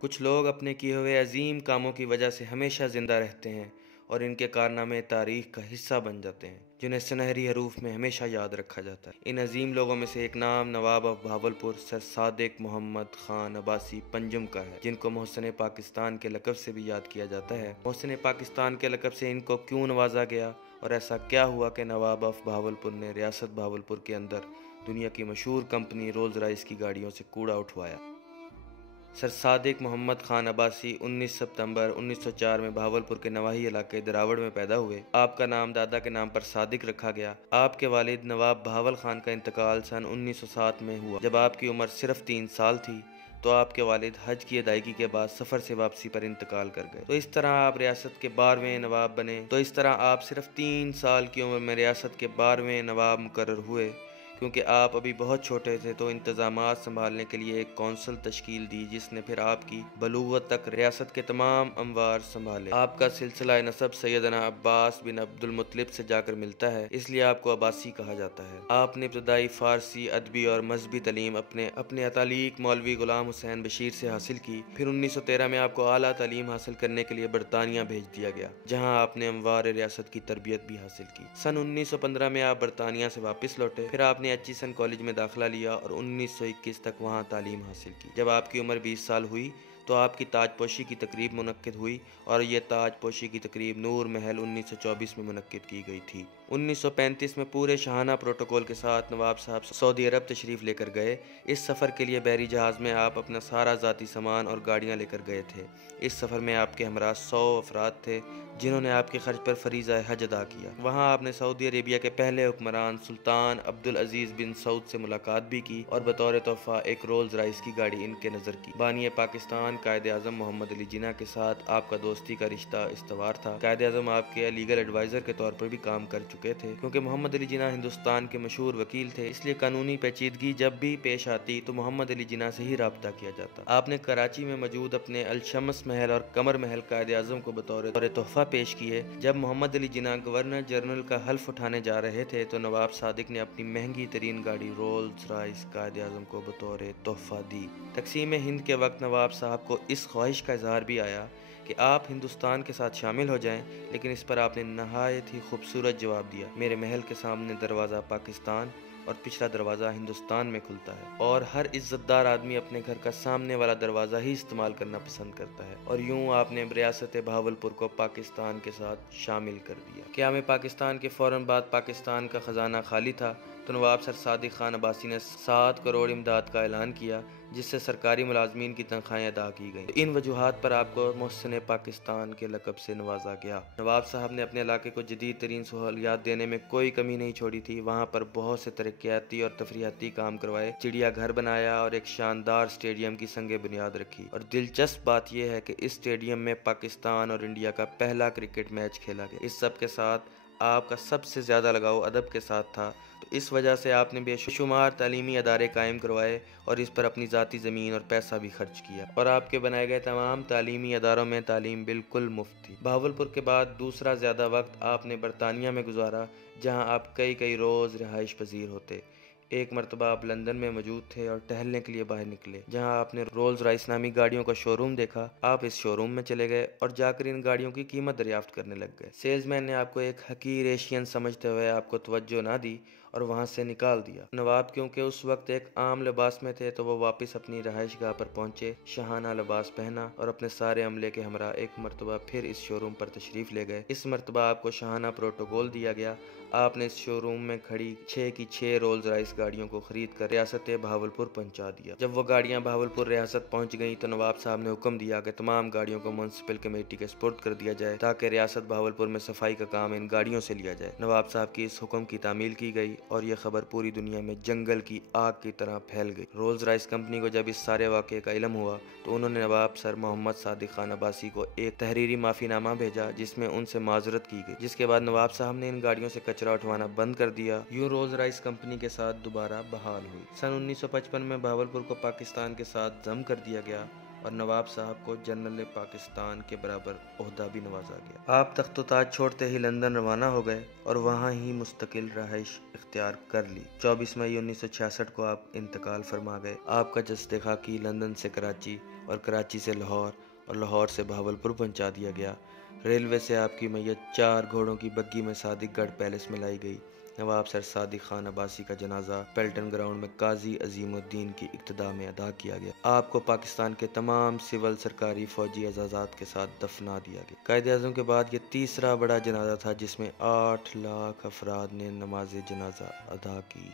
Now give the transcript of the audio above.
کچھ لوگ اپنے کیے ہوئے عظیم کاموں کی وجہ سے ہمیشہ زندہ رہتے ہیں اور ان کے کارنامے تاریخ کا حصہ بن جاتے ہیں، جنہیں سنہری حروف میں ہمیشہ یاد رکھا جاتا ہے۔ ان عظیم لوگوں میں سے ایک نام نواب آف بہاولپور سر صادق محمد خان عباسی پنجم کا ہے، جن کو محسن پاکستان کے لقب سے بھی یاد کیا جاتا ہے۔ محسن پاکستان کے لقب سے ان کو کیوں نوازا گیا اور ایسا کیا ہوا کہ نواب آف بہاولپور نے ریاست بہاولپور کے اندر دنیا کی مشہور کمپنی رولز رائس کی گاڑیوں سے کوڑا اٹھوایا؟ سر صادق محمد خان عباسی 19 ستمبر 1904 میں بہاولپور کے نواحی علاقے دراوڑ میں پیدا ہوئے۔ آپ کا نام دادا کے نام پر صادق رکھا گیا۔ آپ کے والد نواب بہاول خان کا انتقال سن 1907 میں ہوا۔ جب آپ کی عمر صرف 3 سال تھی تو آپ کے والد حج کی ادائیگی کے بعد سفر سے واپسی پر انتقال کر گئے، تو اس طرح آپ ریاست کے 12ویں نواب بنے۔ تو اس طرح آپ صرف 3 سال کی عمر میں ریاست کے 12ویں نواب مقرر ہوئے۔ کیونکہ آپ ابھی بہت چھوٹے تھے تو انتظامات سنبھالنے کے لیے ایک کونسل تشکیل دی، جس نے پھر آپ کی بلوغت تک ریاست کے تمام امور سنبھالے۔ آپ کا سلسلہ نسب سیدنا عباس بن عبد المطلب سے جا کر ملتا ہے، اس لیے آپ کو عباسی کہا جاتا ہے۔ آپ نے ابتدائی فارسی ادبی اور مذہبی تعلیم اپنے اتالیق مولوی غلام حسین بشیر سے حاصل کی۔ پھر 1913 میں آپ کو اعلیٰ تعلیم حاصل کرنے کے لیے برطانیہ بھیج دیا گیا، جہاں آپ نے اموار ریاست کی تربیت بھی حاصل کی۔ سن 1915 میں آپ برطانیہ سے واپس لوٹے، پھر آپ نے ایچیسن کالج میں داخلہ لیا اور 1921 تک وہاں تعلیم حاصل کی۔ جب آپ کی عمر 20 سال ہوئی تو آپ کی تاج پوشی کی تقریب منعقد ہوئی، اور یہ تاج پوشی کی تقریب نور محل 1924 میں منعقد کی گئی تھی۔ 1935 میں پورے شاہانہ پروٹوکول کے ساتھ نواب صاحب سعودی عرب تشریف لے کر گئے۔ اس سفر کے لیے بحری جہاز میں آپ اپنا سارا ذاتی سامان اور گاڑیاں لے کر گئے تھے۔ اس سفر میں آپ کے ہمراہ 100 افراد تھے، جنہوں نے آپ کے خرچ پر فریضہ حج ادا کیا۔ وہاں آپ نے سعودی عربیہ کے پہلے حکمران سلطان عبدالعزیز بن سعود سے ملاقات بھی کی اور بطور تحفہ ایک رولز رائس کی گاڑی ان کے نظر کی۔ بانی پاکستان قائد اعظم محمد علی جناح کے ساتھ آپ کا دوستی کا رشتہ استوار تھا۔ قائد اعظم آپ کے لیگل ایڈوائزر کے طور پر بھی کام کر چکے تھے، کیونکہ محمد علی جناح ہندوستان کے مشہور وکیل تھے، اس لیے قانونی پیچیدگی جب بھی پیش آتی تو محمد علی جناح سے ہی رابطہ کیا جاتا۔ آپ نے کراچی میں موجود اپنے الشمس محل اور قمر محل قائد اعظم کو بطور تحفہ پیش کیے۔ جب محمد علی جناح گورنر جنرل کا حلف اٹھانے جا رہے تھے تو نواب صادق نے اپنی مہنگی ترین گاڑی رولز رائس قائد اعظم کو بطور تحفہ دی۔ تقسیم ہند کے وقت نواب صاحب کو اس خواہش کا اظہار بھی آیا کہ آپ ہندوستان کے ساتھ شامل ہو جائیں، لیکن اس پر آپ نے نہایت ہی خوبصورت جواب دیا: میرے محل کے سامنے دروازہ پاکستان اور پچھلا دروازہ ہندوستان میں کھلتا ہے، اور ہر عزت دار آدمی اپنے گھر کا سامنے والا دروازہ ہی استعمال کرنا پسند کرتا ہے۔ اور یوں آپ نے ریاست بہاولپور کو پاکستان کے ساتھ شامل کر دیا۔ قیام پاکستان کے فوراً بعد پاکستان کا خزانہ خالی تھا، تو نواب سر صادق خان عباسی نے 7 کروڑ امداد کا اعلان کیا، جس سے سرکاری ملازمین کی تنخواہیں ادا کی گئیں۔ ان وجوہات پر آپ کو محسن پاکستان کے لقب سے نوازا گیا۔ نواب صاحب نے اپنے علاقے کو جدید ترین سہولیات دینے میں کوئی کمی نہیں چھوڑی تھی۔ وہاں پر بہت سے ترقیاتی اور تفریحاتی کام کروائے، چڑیا گھر بنایا اور ایک شاندار اسٹیڈیم کی سنگ بنیاد رکھی۔ اور دلچسپ بات یہ ہے کہ اس اسٹیڈیم میں پاکستان اور انڈیا کا پہلا کرکٹ میچ کھیلا گیا۔ اس سب کے ساتھ آپ کا سب سے زیادہ لگاؤ ادب کے ساتھ تھا، تو اس وجہ سے آپ نے بے شمار تعلیمی ادارے قائم کروائے اور اس پر اپنی ذاتی زمین اور پیسہ بھی خرچ کیا، اور آپ کے بنائے گئے تمام تعلیمی اداروں میں تعلیم بالکل مفت تھی۔ بہاولپور کے بعد دوسرا زیادہ وقت آپ نے برطانیہ میں گزارا، جہاں آپ کئی روز رہائش پذیر ہوتے۔ ایک مرتبہ آپ لندن میں موجود تھے اور ٹہلنے کے لیے باہر نکلے، جہاں آپ نے رولز رائس نامی گاڑیوں کا شو روم دیکھا۔ آپ اس شو روم میں چلے گئے اور جا کر ان گاڑیوں کی قیمت دریافت کرنے لگ گئے۔ سیلز مین نے آپ کو ایک حقیر ایشین سمجھتے ہوئے آپ کو توجہ نہ دی اور وہاں سے نکال دیا۔ نواب کیونکہ اس وقت ایک عام لباس میں تھے تو وہ واپس اپنی رہائش گاہ پر پہنچے، شاہانہ لباس پہنا اور اپنے سارے عملے کے ہمراہ ایک مرتبہ پھر اس شو روم پر تشریف لے گئے۔ اس مرتبہ آپ کو شاہانہ پروٹوکول دیا گیا۔ آپ نے اس شو روم میں کھڑی 6 کی 6 رولز رائس گاڑیوں کو خرید کر ریاست بہاولپور پہنچا دیا۔ جب وہ گاڑیاں بہاولپور ریاست پہنچ گئیں تو نواب صاحب نے حکم دیا کہ تمام گاڑیوں کو میونسپل کمیٹی کے سپرد کر دیا جائے، تاکہ ریاست بہاولپور میں صفائی کا کام ان گاڑیوں سے لیا جائے۔ نواب صاحب کی اس حکم کی تعمیل کی گئی اور یہ خبر پوری دنیا میں جنگل کی آگ کی طرح پھیل گئی۔ رولز رائس کمپنی کو جب اس سارے واقعے کا علم ہوا تو انہوں نے نواب سر محمد صادق خان عباسی کو ایک تحریری معافی نامہ بھیجا، جس میں ان سے معذرت کی گئی، جس کے بعد نواب صاحب نے ان گاڑیوں سے کچرا اٹھوانا بند کر دیا۔ یوں رولز رائس کمپنی کے ساتھ دوبارہ بحال ہوئی۔ سن 1955 میں بہاولپور کو پاکستان کے ساتھ ضم کر دیا گیا اور نواب صاحب کو جنرل پاکستان کے برابر عہدہ بھی نوازا گیا۔ آپ تخت و تاج چھوڑتے ہی لندن روانہ ہو گئے اور وہاں ہی مستقل رہائش اختیار کر لی۔ 24 مئی 1966 کو آپ انتقال فرما گئے۔ آپ کا جسد خاکی لندن سے کراچی اور کراچی سے لاہور اور لاہور سے بہاولپور پہنچا دیا گیا۔ ریلوے سے آپ کی میت 4 گھوڑوں کی بگی میں صادق گڑھ پیلس میں لائی گئی۔ نواب سر صادق خان عباسی کا جنازہ پیلٹن گراؤنڈ میں قاضی عظیم الدین کی اقتداء میں ادا کیا گیا۔ آپ کو پاکستان کے تمام سول سرکاری فوجی اعزازات کے ساتھ دفنا دیا گیا۔ قائد اعظم کے بعد یہ تیسرا بڑا جنازہ تھا جس میں 8 لاکھ افراد نے نماز جنازہ ادا کی۔